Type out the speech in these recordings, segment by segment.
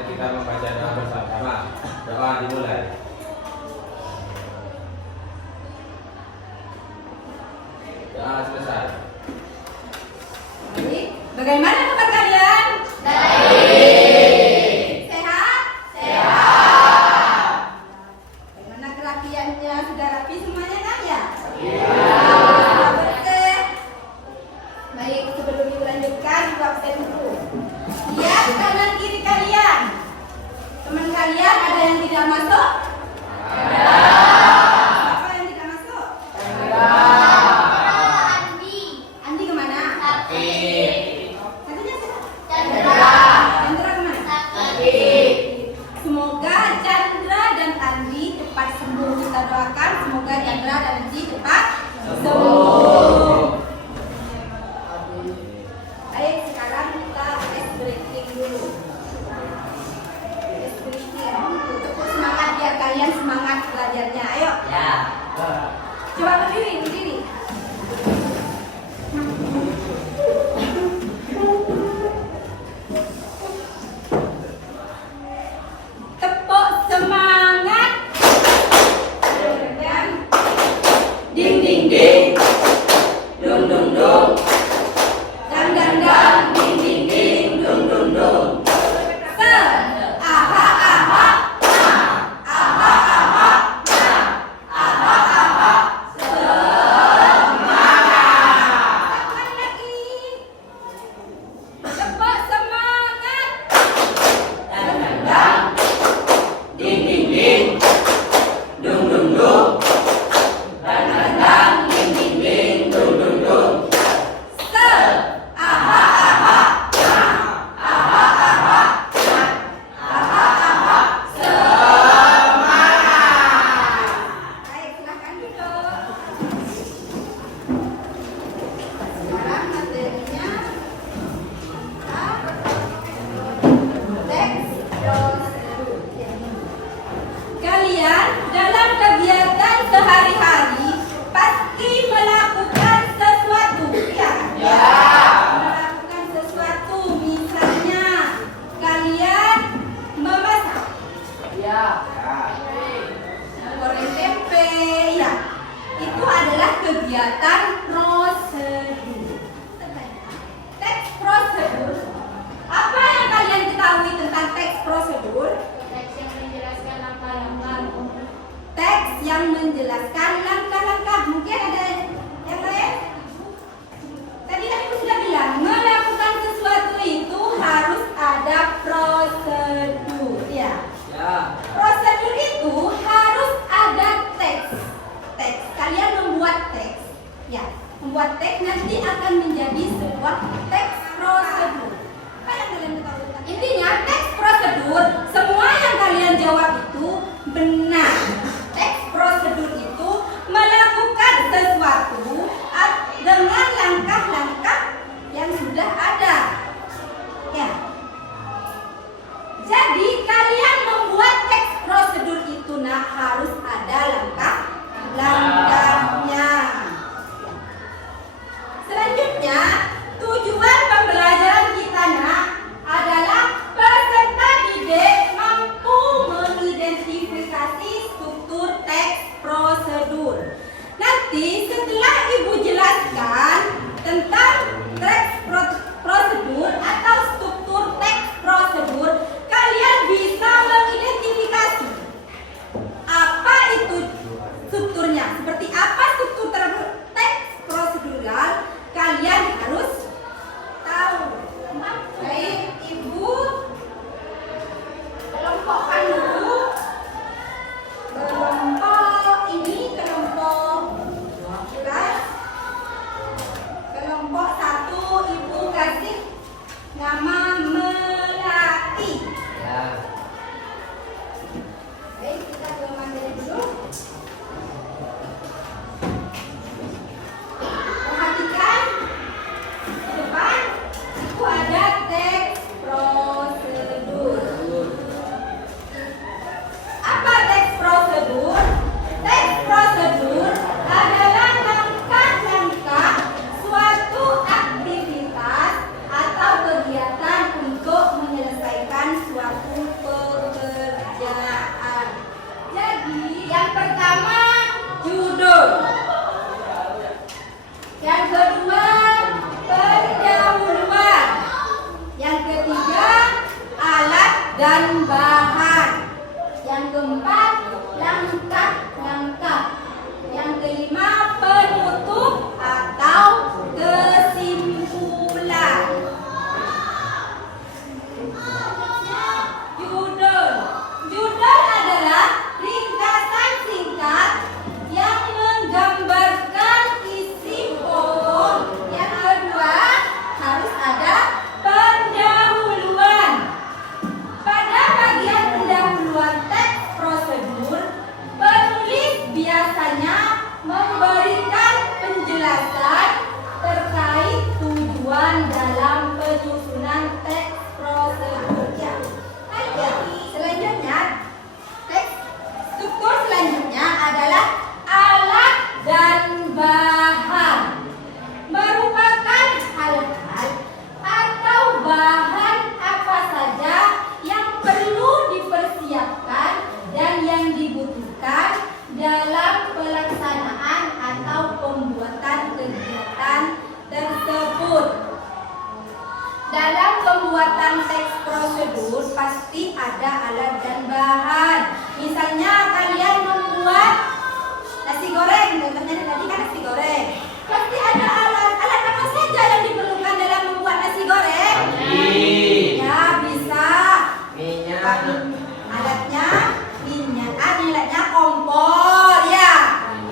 Mari kita membaca doa bersama-sama. Doa dimulai. Doa selesai. Baik, bagaimana kabar kalian? Baik. Sehat? Sehat. Bagaimana kerapiannya? Sudah rapi semuanya kan ya? Iya. Sudah bersih. Baik, sebelum dilanjutkan, ibu absen dulu. Lihat kanan kiri kalian. Teman kalian ada yang tidak masuk? Ada. Siapa yang tidak masuk? Ada. Andi kemana? Sakit. Satunya siapa? Chandra. Chandra kemana? Sakit. Semoga Chandra dan Andi cepat sembuh. Kita doakan semoga Chandra dan Andi cepat sembuh. Baik, sekarang kita ice breathing dulu. Ice breathing untuk semangat biar kalian semangat belajarnya. Ayo, Ya. coba berdiri, berdiri. Tepuk semangat. Dan Ding ding ding. Dung dung dung. dang dang dang. Ding ding ding. Dung dung dung. Se. Aha aha. Aha aha. Aha aha. Semangat lagi. Tepuk semangat. Dang dang dang. Ding ding ding. Dung dung dung. Dang dang dang. Ding ding ding. Dung dung dung. Se. Aha aha. Aha aha. Aha aha. Baik, silakan duduk. Sekarang materinya teks prosedur. Kalian dalam kegiatan sehari-hari pasti melakukan sesuatu, ya? Ya. Melakukan sesuatu, misalnya kalian memasak, Ya. goreng tempe, ya. Itu adalah kegiatan prosedur. Teks prosedur. Apa yang kalian ketahui tentang teks prosedur? Teks yang menjelaskan langkah-langkah. Teks yang menjelaskan langkah-langkah. Mungkin ada yang lain? Tadi aku sudah bilang, melakukan sesuatu itu harus ada prosedur, ya. Ya. Prosedur itu harus ada teks. Teks. Kalian membuat teks. Ya, membuat teks nanti akan menjadi sebuah teks prosedur. Apa yang kalian ketahui? Intinya teks prosedur, semua yang kalian jawab itu benar. Teks prosedur itu melakukan sesuatu dengan langkah-langkah yang sudah ada. Ya. Jadi kalian membuat teks prosedur itu harus ada langkah-langkahnya. Selanjutnya, tujuan pembelajaran kita adalah peserta didik mampu mengidentifikasi struktur teks prosedur. Nanti setelah Ibu jelaskan tentang teks prosedur atau struktur teks prosedur, kalian bisa mengidentifikasi apa itu strukturnya, seperti apa struktur teks prosedural. Kalian harus dan bahan. Yang keempat, langkah-langkah. Yang kelima, penutup atau kesimpulan. Judul adalah ringkasan singkat yang menggambarkan isi pokok. Yang kedua, harus ada pendahuluan. Pada bagian pendahuluan teks prosedur, penulis biasanya memberikan penjelasan terkait tujuan dalam penyusunan teks prosedurnya. Selanjutnya, teks struktur selanjutnya adalah alat dan bahan. Merupakan hal-hal atau bahan apa saja yang perlu dipersiapkan dan yang dibutuhkan dalam pelaksanaan atau pembuatan kegiatan tersebut. Dalam pembuatan teks prosedur pasti ada alat dan bahan. Misalnya kalian membuat nasi goreng, contohnya tadi kan nasi goreng. Pasti ada alat apa saja yang diperlukan dalam membuat nasi goreng? Ya, bisa. Minyak. Alatnya minyak, alatnya kompor, ya.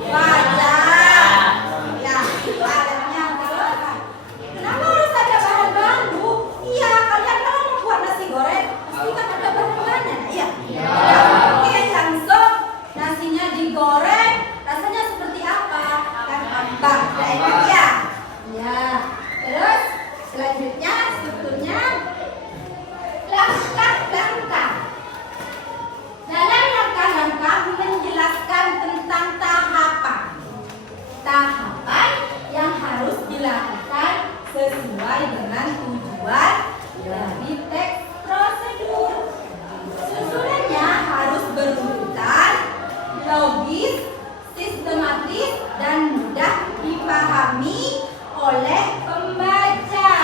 Wajan. Ya, itu alatnya. Kenapa harus ada bahan baru? Iya, kalian kalau membuat nasi goreng pasti kan ada bahan-bahannya, ya. Oke, langsung nasinya digoreng, rasanya seperti apa? Kan ambang, ya. Ya. Terus selanjutnya strukturnya langkah-langkah. Dalam langkah-langkah menjelaskan tentang tahapan yang harus dilakukan sesuai dengan tujuan dari teks prosedur. Susunannya harus berurutan, logis, sistematis, dan mudah dipahami oleh pembaca.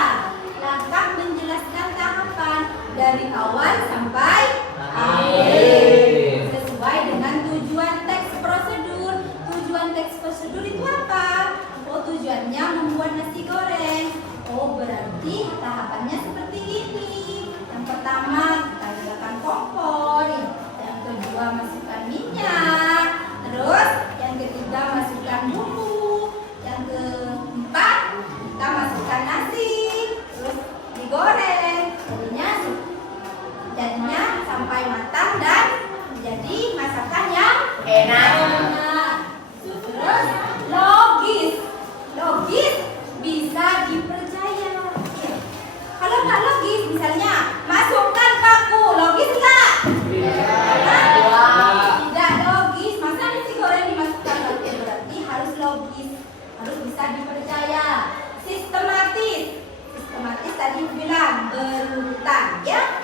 Langkah menjelaskan tahapan dari awal sampai akhir sesuai dengan tujuan teks prosedur. Tujuan teks prosedur itu apa? Oh, tujuannya membuat nasi goreng. Oh, berarti tahapannya seperti ini. Yang pertama, kita letakkan kompor. Yang kedua, masukkan minyak. Terus, yang ketiga, masukkan bumbu. Yang keempat, kita masukkan nasi. Terus digoreng. Jadinya sampai matang dan menjadi masakan yang enak. Terus logis bisa dipercaya. Ya. Kalau nggak logis, misalnya masukkan paku, logis nggak? Tidak logis. Masa nasi goreng dimasukkan paku? Berarti harus logis, harus bisa dipercaya. Sistematis tadi bilang berurutan, ya.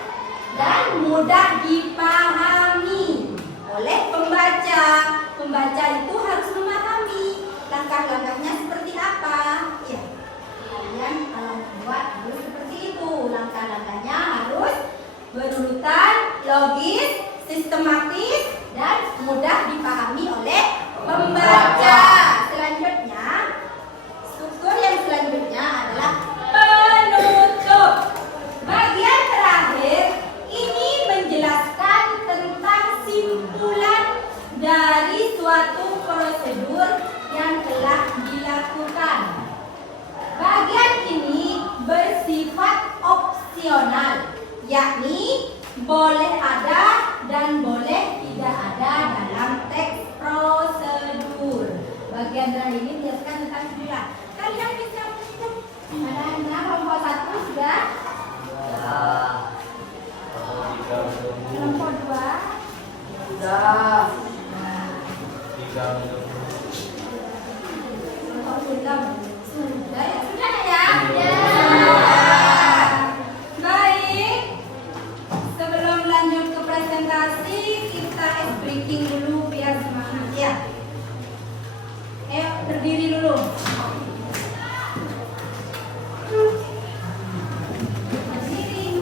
Dan mudah dipahami oleh pembaca. Pembaca itu harus memahami langkah-langkahnya seperti apa. Ya, kalian kalau membuat harus seperti itu. Langkah-langkahnya harus berurutan, logis, sistematis, dan mudah dipahami oleh pembaca. Selanjutnya, struktur yang selanjutnya adalah penutup. Bagian terakhir ini menjelaskan tentang simpulan dari suatu prosedur yang telah dilakukan. Bagian ini bersifat opsional, yakni boleh ada dan boleh tidak ada dalam teks prosedur. Bagian terakhir ini menjelaskan tentang simpulan. Kalian bisa menghitung ada kelompok 1 sudah? Kelompok 2 Sudah. Sudah ya? Sudah. Baik. Sebelum lanjut ke presentasi, kita breaking dulu biar semangat ya. Berdiri dulu. Berdiri.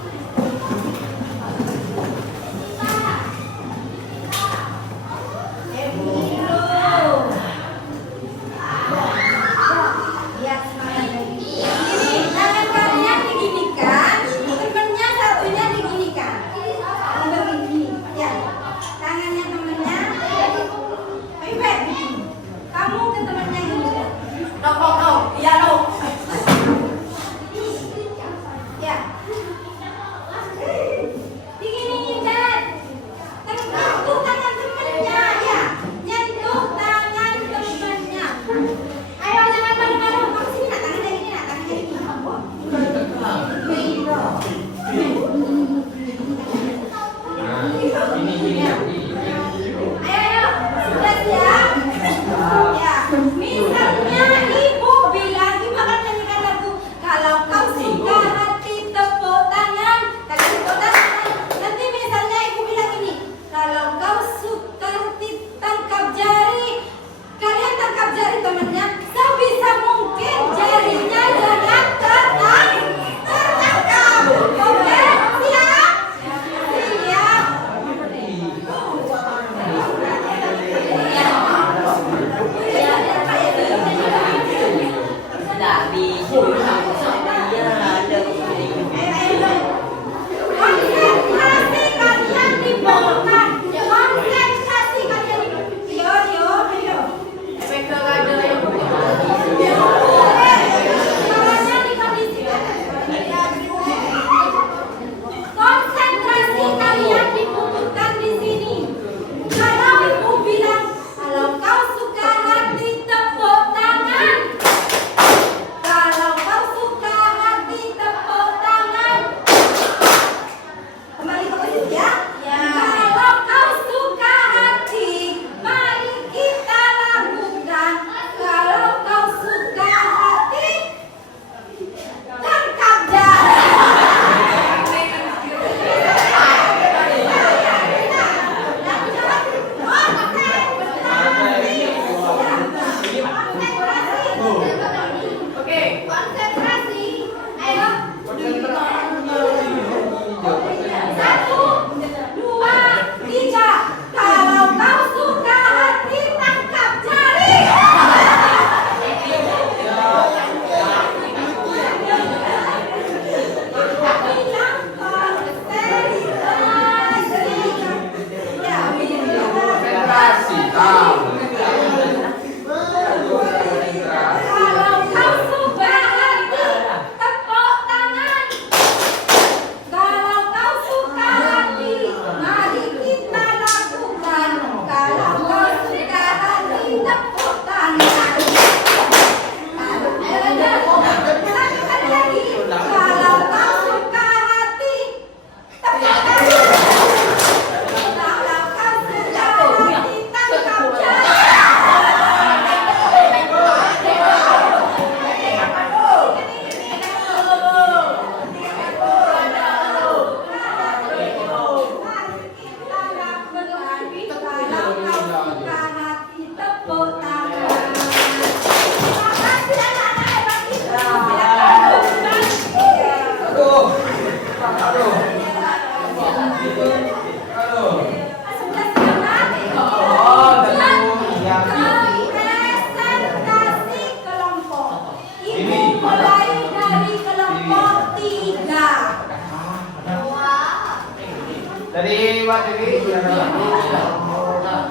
Dari Mbak Dewi,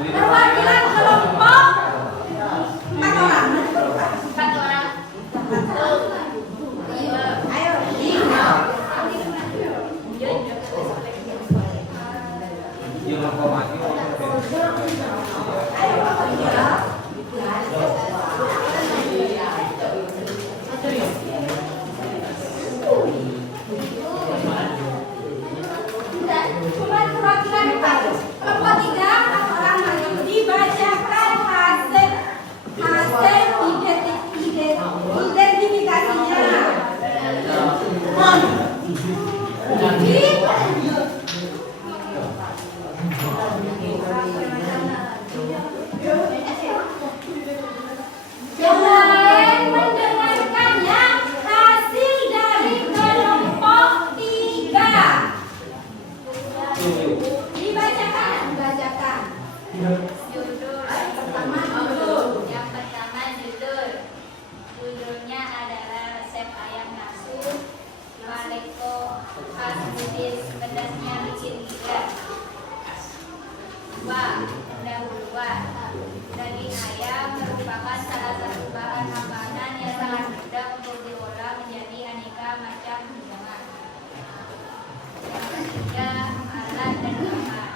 Perwakilan kelompok 4 orang. Empat orang. Ayo, Dia mau mati. Cuma perwakilan 4. Kelompok 3 4 orang maju dibacakan hasil identifikasinya. Selain mendengarkannya, hasil dari kelompok 3 dibacakan. Judul. Pertama judul. Yang pertama judul. Judulnya adalah resep ayam nasuh. Maleko khas Bugis, pedasnya bikin gila. 2. Pendahuluan. Daging ayam merupakan salah satu bahan makanan yang sangat mudah untuk diolah menjadi aneka macam hidangan. Yang ketiga, alat dan bahan.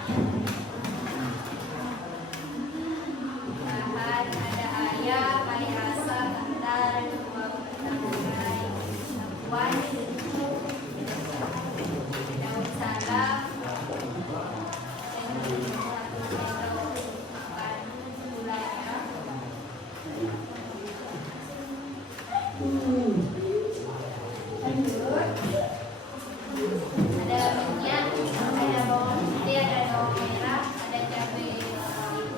Bahan ada ayam, air asam, kental, 2 batang serai, lembuan, daun salam, dan 1 sendok makan gula merah. Ada minyak, ada bawang putih, ada bawang merah, ada cabai rawit.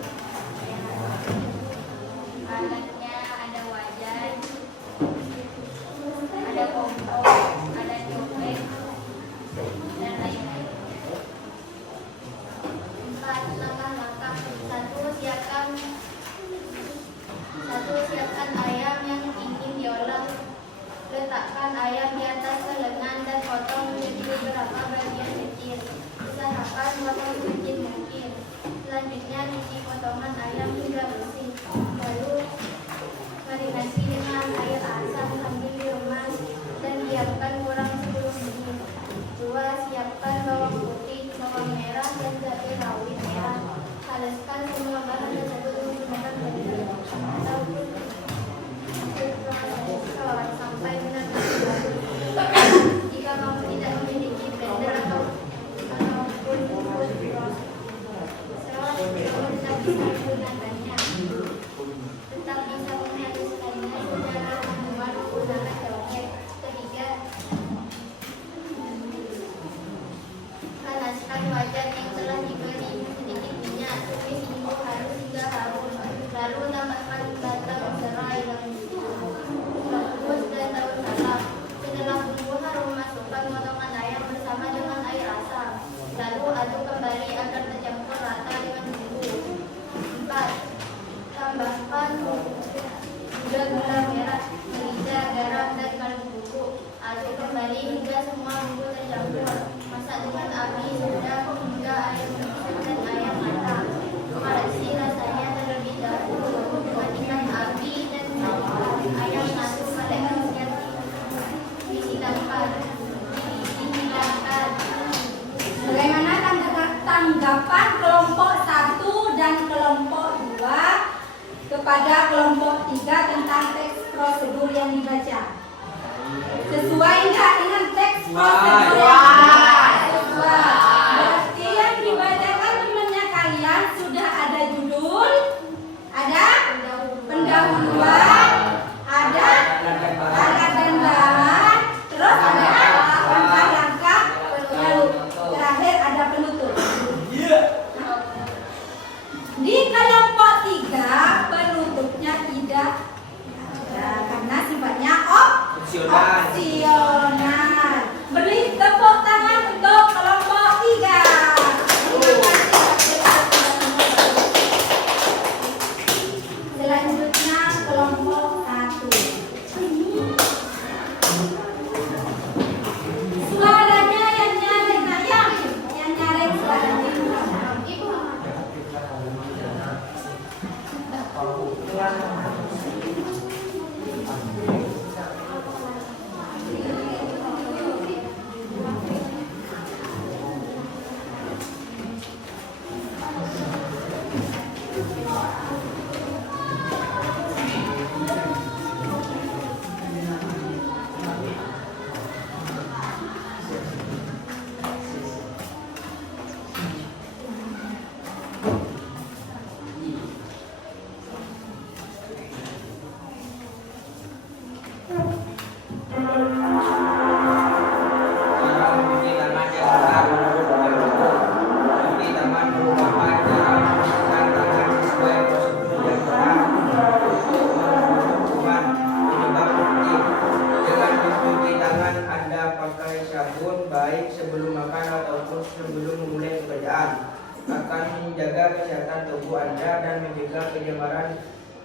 Alatnya ada wajan, ada kompor, ada cobek, dan lain-lain. 4. Langkah-langkah. 1. Siapkan ayam yang ingin diolah. Letakkan ayam di atas selengan dan potong menjadi beberapa bagian kecil. Usahakan potong sekecil mungkin. Selanjutnya cuci potongan ayam hingga bersih. Lalu marinasi dengan air asam sambil diremas dan diamkan kurang 10 menit. 2. Siapkan bawang putih, bawang merah, dan cabai rawit merah. Haluskan semua bahan tersebut menggunakan blender ataupun sampai benar-benar halus. Jika kamu tidak memiliki blender ataupun serot, kamu tetap bisa menggunakannya. Tetap bisa menghaluskannya secara manual menggunakan cobek. 3. Panaskan wajan yang telah diberi sedikit minyak, tumis bumbu halus hingga harum. Lalu tambahkan batang serai, rebus dan daun salam. Setelah bumbu harum, masukkan potongan ayam bersama dengan air asam. Lalu aduk kembali agar tercampur rata dengan bumbu. 4. Tambahkan gula merah, merica, garam, dan kaldu bubuk. Aduk kembali hingga semua bumbu tercampur. Masak dengan api sedang hingga ayam meresap dan ayam matang. Koreksi rasanya terlebih dahulu. Matikan api dan ayam nasuh pada isian disidangkan. Bagaimana tanggapan kelompok 1 dan kelompok 2 kepada kelompok 3 tentang teks prosedur yang dibaca? Sesuai enggak dengan teks prosedur yang dibaca? Sesuai. Berarti yang dibacakan temannya kalian sudah ada judul, ada pendahuluan, ada alat dan bahan, terus ada langkah-langkah, lalu terakhir ada penutup. Di kelompok 3 penutupnya tidak ada karena sifatnya opsional. Beri tepuk tangan pekerjaan, akan menjaga kesehatan tubuh Anda dan mencegah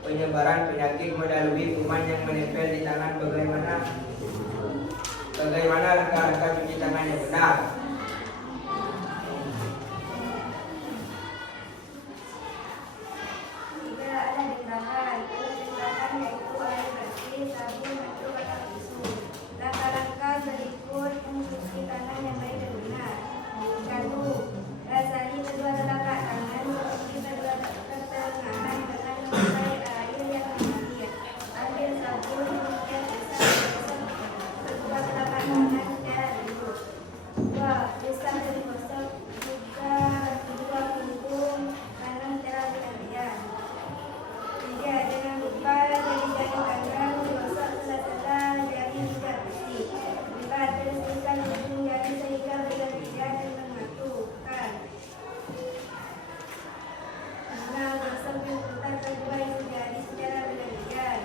penyebaran penyakit melalui kuman yang menempel di tangan. Bagaimana langkah-langkah cuci tangan yang benar? Jika ada tindakan yaitu air bersih, sabun, handuk atau tisu. Langkah-langkah berikut mencuci tangan yang baik dan benar. 1. Basahi kedua telapak tangan seperti kedua pertengahan dengan memakai air yang mengalir. Ambil sabun kemudian gosok kedua telapak tangan secara dulu. 2. Gosok dan gosok juga kedua punggung tangan secara bergantian. 3. Jangan lupa jari-jari tangan digosok sela-sela jari tidak bersih. 4. Bersihkan ujung jari sehingga bergantian dan menyatukan. 6. Gosok jemputan kedua isi jari secara bergantian.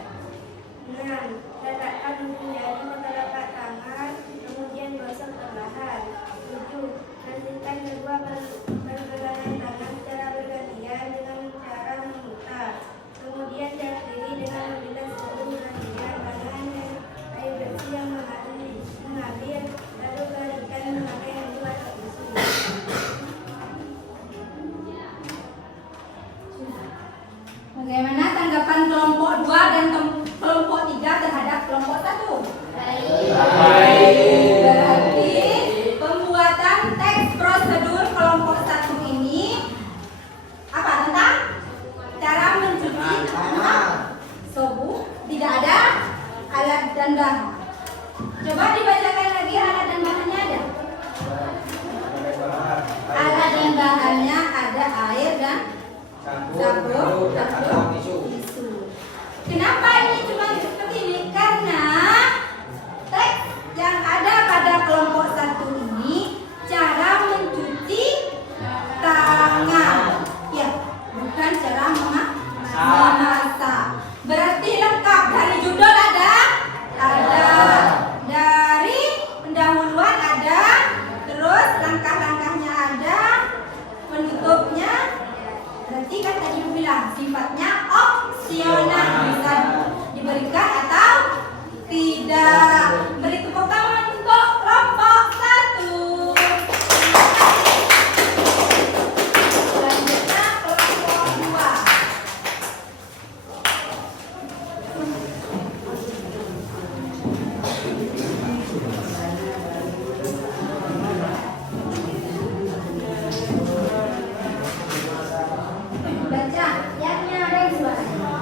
6. Letakkan ujung jari ke telapak tangan, kemudian gosok perlahan. 7. Bersihkan kedua pergelangan tangan secara bergantian dengan cara memutar. Kemudian diakhiri dengan membilas seluruh bagian tangan dengan air bersih yang mengalir, lalu keringkan memakai handuk atau tisu. Bagaimana tanggapan kelompok 2 dan kelompok 3 terhadap kelompok 1? Berarti pembuatan teks prosedur kelompok 1 ini apa tentang cara mencuci tangan, sabun, tidak ada alat dan bahan. Coba dibacakan lagi alat dan bahannya ada. Alat dan bahannya ada air dan sabun atau tisu. Kenapa ini cuma seperti ini? Karena teks yang ada pada kelompok 1 ini cara mencuci tangan, ya, bukan cara memasak. Berarti lengkap dari judul ada, dari pendahuluan ada, terus langkah-langkahnya ada, penutupnya. Berarti kan tadi bilang sifatnya opsional, bisa diberikan atau tidak. Beri tepuk tangan untuk kelompok 1. Selanjutnya kelompok 2. Baca, yang ada suaranya.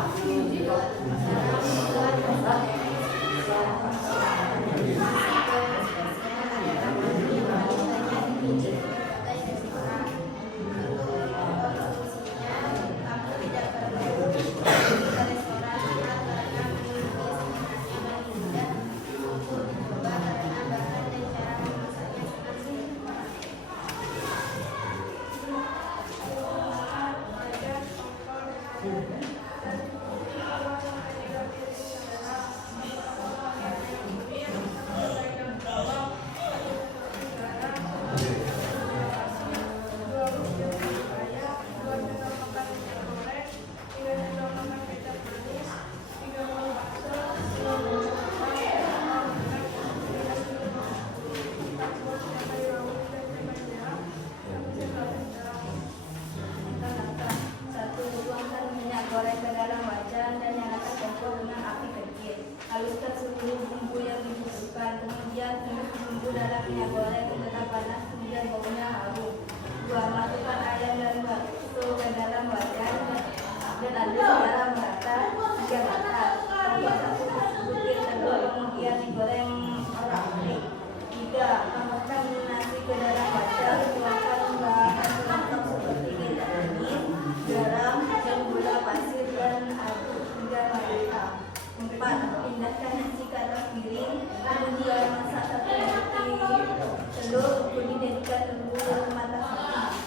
Goreng ke dalam wajan dan nyalakan kompor dengan api kecil. Haluskan seluruh bumbu yang dibutuhkan. Kemudian tumis bumbu dalam minyak goreng hingga panas, kemudian baunya harum. 2. Masukkan ayam dan bakso ke dalam wajan dan aduk secara merata hingga matang. Tambah 1 butir telur, kemudian digoreng merata. 3. Tambahkan nasi ke dalam wajan, tuangkan bahan pelengkap seperti kecap manis, garam, dan gula pasir dan aduk hingga merata. 4. Pindahkan nasi ke atas piring, kemudian masak 1 butir telur, kemudian jadikan telur mata sapi.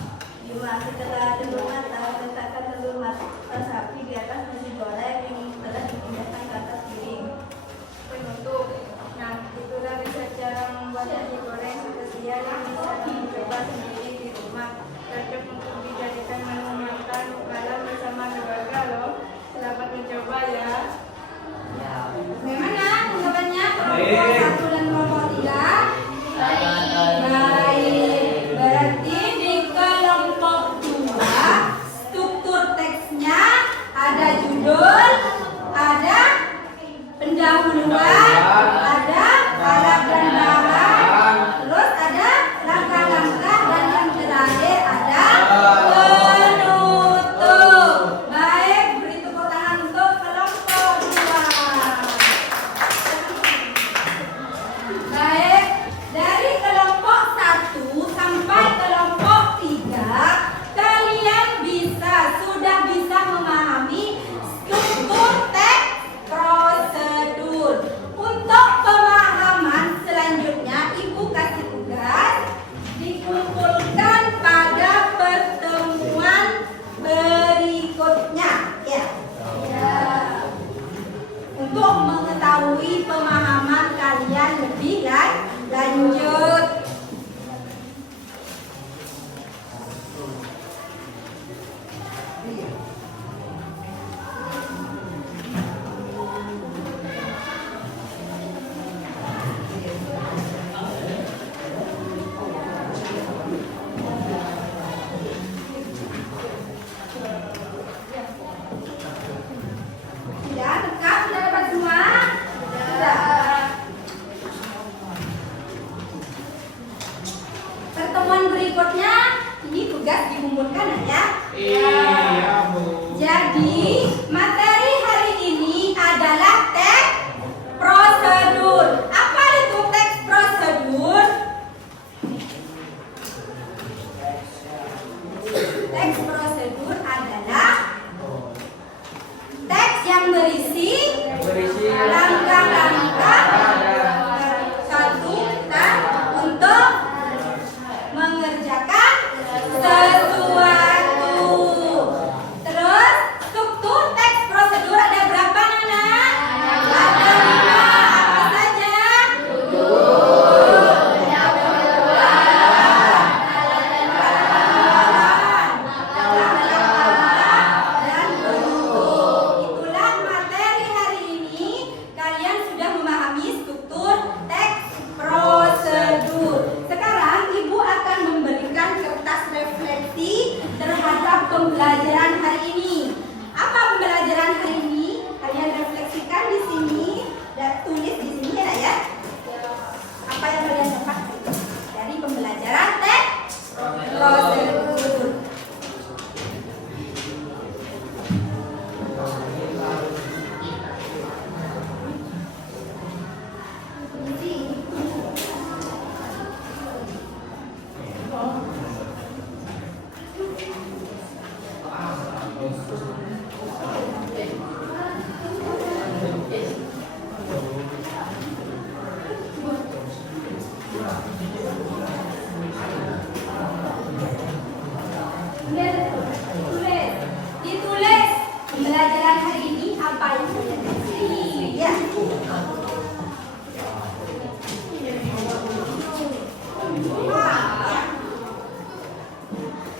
5. Setelah telur matang, letakkan telur mata sapi di atas nasi goreng yang telah dipindahkan ke atas piring. Penutup. Nah, itulah cara membuat nasi goreng spesial yang bisa dicoba sendiri di rumah. Jadi, materi hari ini adalah teks prosedur. Apa itu teks prosedur? Teks prosedur adalah teks yang berisi langkah-langkah statuta untuk mengerjakan sesuatu. Terus struktur teks prosedur ada berapa, Nana? Ada 5. Apa saja? Dan bentuk. Itulah materi hari ini. Kalian sudah memahami struktur teks prosedur. Sekarang Ibu akan memberikan kertas refleksi terhadap pembelajaran hari ini. Apa pembelajaran hari ini? Kalian refleksikan di sini dan tulis di sini ya. Apa yang kalian dapat dari pembelajaran teks prosedur? Ditulis pembelajaran hari ini apa yang kalian pelajari ya.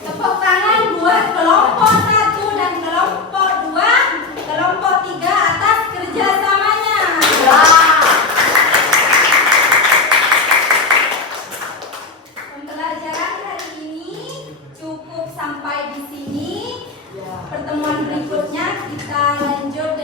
Tepuk tangan buat kelompok 1 dan kelompok 2, kelompok 3 atas kerjasamanya. Pembelajaran hari ini cukup sampai di sini. Pertemuan berikutnya kita lanjut